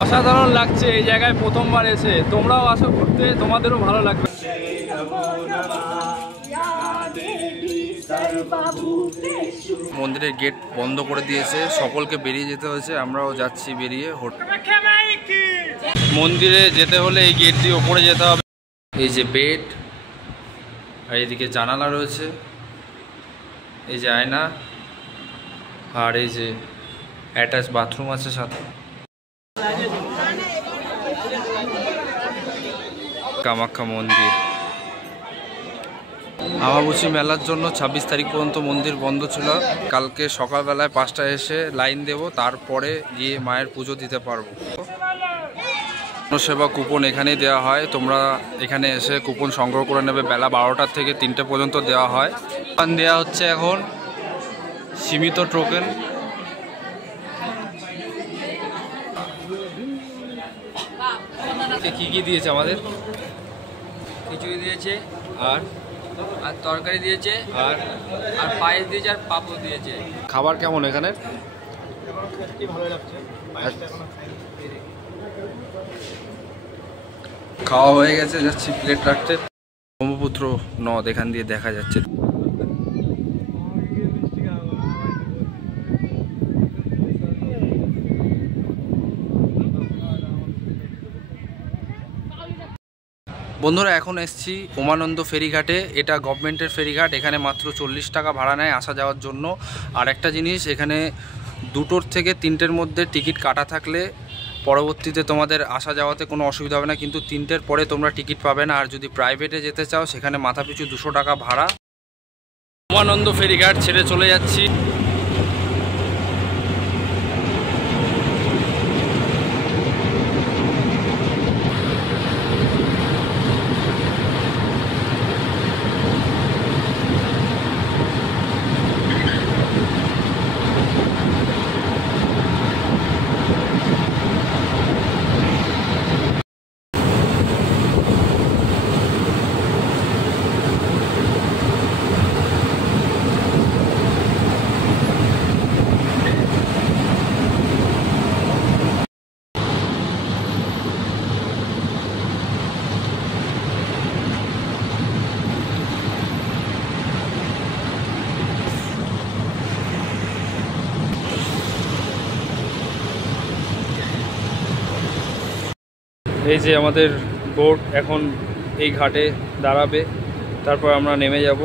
অসাধারণ লাগছে এই জায়গায় প্রথমবার এসে। তোমরাও আসো ঘুরতে, তোমাদেরও ভালো লাগবে। মন্দিরের গেট বন্ধ করে দিয়েছে, সকলকে বেরিয়ে যেতে হয়েছে, আমরাও যাচ্ছি বেরিয়ে। মন্দিরে যেতে হলে এই গেট দিয়ে ওপরে যেতে হবে। এই যে বেড, আর এদিকে জানালা রয়েছে, এই যে আয়না, আর এই যে অ্যাটাচ বাথরুম আছে সাথে। কামাখ্যা মন্দির আমাবুসি মেলার জন্য 26 তারিখ পর্যন্ত মন্দির বন্ধ ছিল। কালকে সকালবেলায় 5টায় এসে লাইন দেব, তারপরে গিয়ে মায়ের পুজো দিতে পারবো। সেবা কুপন এখানেই দেওয়া হয়, তোমরা এখানে এসে কুপন সংগ্রহ করে নেবে। বেলা 12টার থেকে 3টে পর্যন্ত দেওয়া হয়। কুপন দেওয়া হচ্ছে এখন, সীমিত টোকেন। কি কি দিয়েছে আমাদের? খিচুড়ি দিয়েছে আর তরকারি দিয়েছে আর পায়েস দিয়েছে আর পাপড় দিয়েছে। খাবার কেমন এখানে? খাওয়া হয়ে গেছে, যাচ্ছি প্লেট রাখতে। ব্রহ্মপুত্র নদ এখান দিয়ে দেখা যাচ্ছে। বন্ধুরা, এখন এসছি উমানন্দ ফেরিঘাটে। এটা গভর্নমেন্টের ফেরিঘাট। এখানে মাত্র 40 টাকা ভাড়া নেয় আসা যাওয়ার জন্য। আর একটা জিনিস, এখানে 2টোর থেকে 3টের মধ্যে টিকিট কাটা থাকলে পরবর্তীতে তোমাদের আসা যাওয়াতে কোনো অসুবিধা হবে না, কিন্তু 3টের পরে তোমরা টিকিট পাবে না। আর যদি প্রাইভেটে যেতে চাও সেখানে মাথাপিছু 200 টাকা ভাড়া। উমানন্দ ফেরিঘাট ছেড়ে চলে যাচ্ছি। এই যে আমাদের বোট এখন এই ঘাটে দাঁড়াবে, তারপর আমরা নেমে যাব।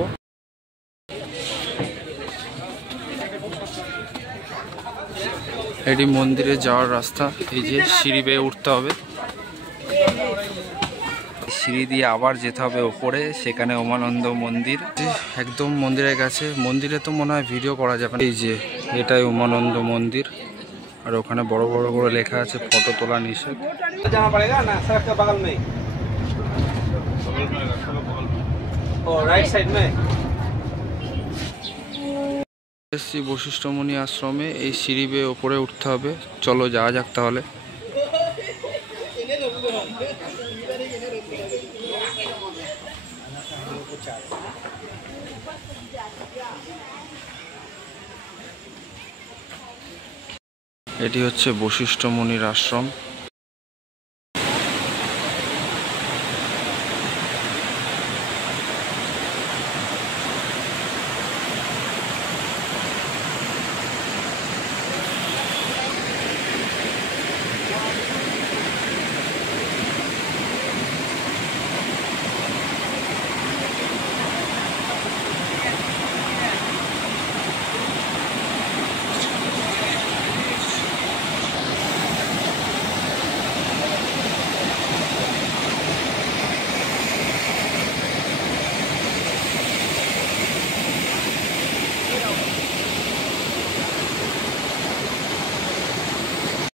এটি মন্দিরে যাওয়ার রাস্তা। এই যে সিঁড়ি বেয়ে উঠতে হবে, সিঁড়ি দিয়ে আবার যেতে হবে ওপরে, সেখানে উমানন্দ মন্দির একদম মন্দিরের কাছে। মন্দিরে তো মনে হয় ভিডিও করা যাবে না। এই যে এটাই উমানন্দ মন্দির, আর ওখানে বড় বড় করে লেখা আছে ফটো তোলা নিষেধ। এসছি বশিষ্ঠমুনি আশ্রমে। এই সিঁড়ি বেয়ে ওপরে উঠতে হবে। চলো যাওয়া যাক তাহলে। এটি হচ্ছে বশিষ্ঠ মুনির আশ্রম।